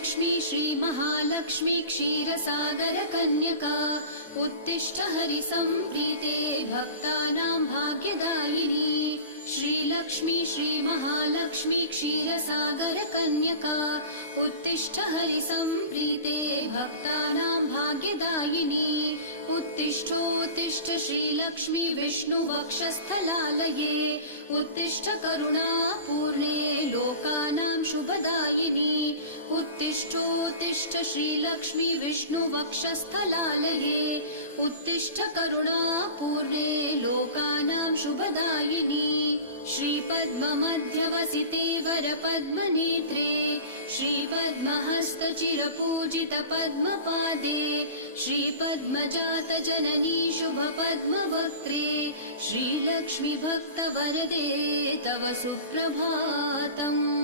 श्रीलक्ष्मी श्रीमहालक्ष्मी क्षीरसागरकन्यका उत्तिष्ठ हरिसम्प्रीते भक्तानां भाग्यदायिनी। श्रीलक्ष्मी श्रीमहालक्ष्मी क्षीरसागरकन्यका उत्तिष्ठ हरिसम्प्रीते भक्तानां भाग्यदायिनी। उत्तिष्ठोत्तिष्ठ श्रीलक्ष्मी विष्णुवक्षस्थलालये उत्तिष्ठ करुणापूर्णे लोकानां शुभदायिनी। उत्तिष्ठोत्तिष्ठ श्रीलक्ष्मी विष्णुवक्षस्थलालये उत्तिष्ठ करुणापूर्णे लोकानां शुभदायिनी। श्रीपद्ममध्यवसिते वरपद्मनेत्रे श्रीपद्महस्तचिरपूजितपद्मपादे श्रीपद्मजातजननी शुभपद्मवक्त्रे श्रीलक्ष्मी भक्तवरदे तव सुप्रभातम्।